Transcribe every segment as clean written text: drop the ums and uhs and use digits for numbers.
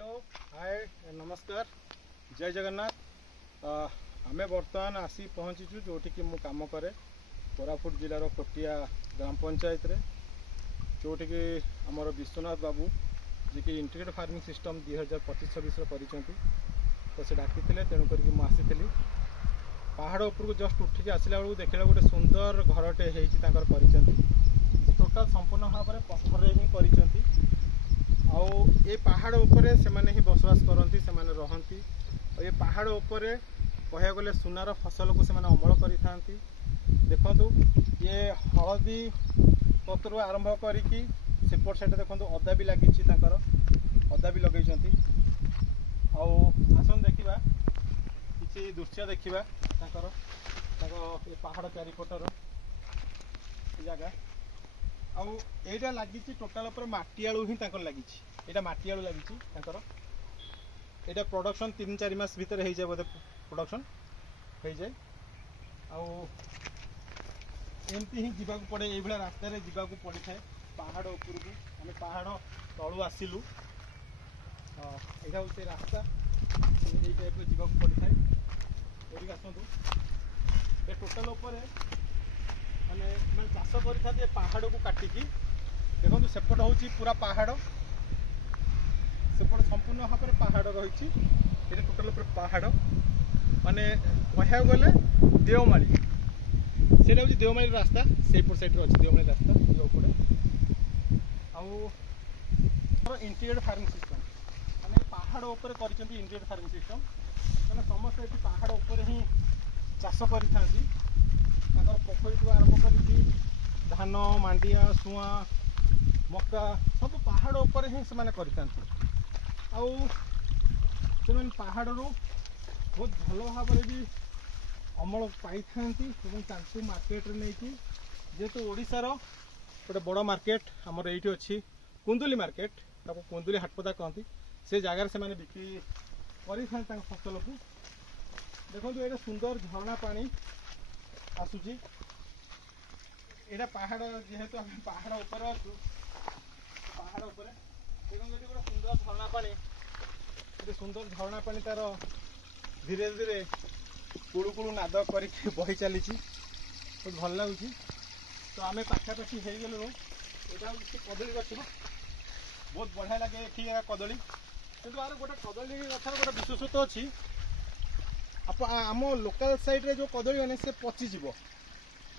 Hello hi नमस्कार जय जगन्नाथ। आमे बर्तमान आसी पहुँचीचु जोटि कि मु काम करे कोरापुट जिलार कोटिया ग्राम पंचायत रे जोटि कि आमर विश्वनाथ बाबू जी कि इंटीग्रेटेड फार्मिंग सिस्टम 2025-26 करिसेंती तो से डाकी तेणुक मुझी पहाड़ उपरको जस्ट उठिक आसला बेलू देखला गोटे सुंदर घरटे टोटाल संपूर्ण भाव में पत्थर ही करिसेंती आउ ये पहाड़ उपरे से माने ही बसवास करती से माने रहंती और ये पहाड़ उपरे कह गले सुनार फसल को से माने अमल करि थांती। देखंतु ये हलदी पत्र आरंभ करिकी सेपट साइड देखंतु अदा भी लागिछि तांकर अदा भी लगैछंती आउ आसन देखिबा किछि दृश्य देखिबा तांकर ताको ये पहाड़ चारिपटर जगह आउ एटा लागिछि टोटाल ऊपर माटियाळू ही तांकर लागिछि एटा माटियाळू लागिछि तांकर एटा प्रोडक्शन 3-4 मास भीतर हे जाय बोधे प्रोडक्शन हे जाय आउ एमती ही जीवा को पड़े एई भला रास्ता रे जीवा को पड़ी थाए पहाड़ ऊपर को हम पहाड़ तळु आसिलु एटा होते रास्ता एई टाइप रे जीवा को पड़ी थाए एरी आसंतु ए टोटाल ऊपर मैंने चाष कर पहाड़ को काटिकी देखो सेपट हूँ पूरा पहाड़ सेपट संपूर्ण भाव में पहाड़ रही टोटाल पहाड़ माने कह गले देवमाली से देवमाली रास्ता से साइड अच्छे देवमाली रास्ता उपड़े इंटीग्रेटेड फार्मिंग सिस्टम माने पहाड़ उपर कर इंटीग्रेटेड फार्मिंग सिस्टम मैंने समस्त ये पहाड़ उपर ही चाष कर पोखरी आरंभ कर धान मांडिया सुआ मक्का सब पहाड़ उपर ही से पहाड़ बहुत भल भाव भी अमल पाई था मार्केट नहीं जेहेतु ओडिशार गोटे बड़ मार्केट आमर ये अच्छी कुंदुली मार्केट कुंदुली हाटपदा कहती से जगार से बिक्री कर फसल को देखो ये सुंदर झरणा पानी आसुची एटा पहाड़ जेहेतु आम पहाड़ ऊपर अच्छु पहाड़ ऊपर देखो ये गोटे सुंदर झरणा पानी ये सुंदर झरणा पानी तार धीरे धीरे कुड़ू कुड़ू नाद कर बही चली बहुत भल लगुच तो आम पाखापाखि हो गलु यहाँ कदली गछ बहुत बढ़िया लगे ये कदली कि यार गोटे कदली गछर गोटे विशेषत्व अच्छी आम लोकल साइड रे जो कदली मैंने से पचिज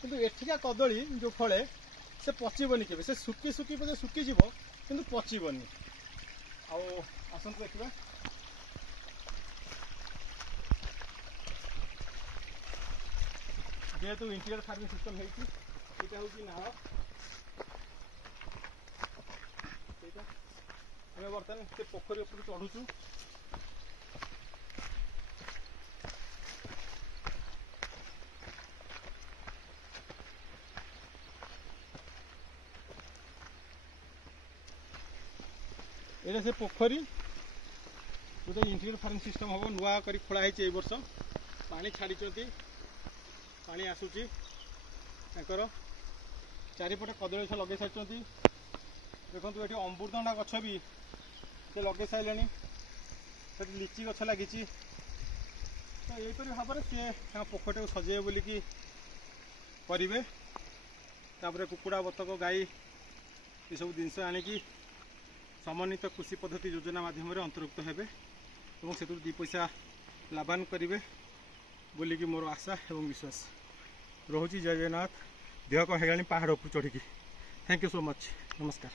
किंतु एठिका कदली जो फले से पचबनी के से सुखी सुखी पचे सुखीज कि पचबनी आसत देखा जेहेतु इंटीग्रेटेड फार्मिंग सिस्टम होता हूँ नाल आम बर्तमान से पोखरी उपर चढ़ुचु ये से पोखरी जो इंटीग्रेटेड फार्मिंग सिस्टम हम नुआ कर खोलाई ए वर्ष पानी छाड़ी पानी आसूची चारिपटे कदली गछ लगे सारी देखो ये अमृतभंडा गछ भी से लगे सारे लिची गछ लगी तो यहीपरि भाव में सी पोखरी को सजे बोलिकी करेंगे कुकुड़ा बतक गाई ये सब जिनस आनिकी समन्वित कृषि पद्धति योजना माध्यम अंतर्भुक्त हेबे और से 2 पैसा लाभान करेंगे बोलिकी मोर आशा एवं विश्वास रोची। जय जगन्नाथ। देह कम है पहाड़ ऊपर चढ़ी। Thank you so much. नमस्कार।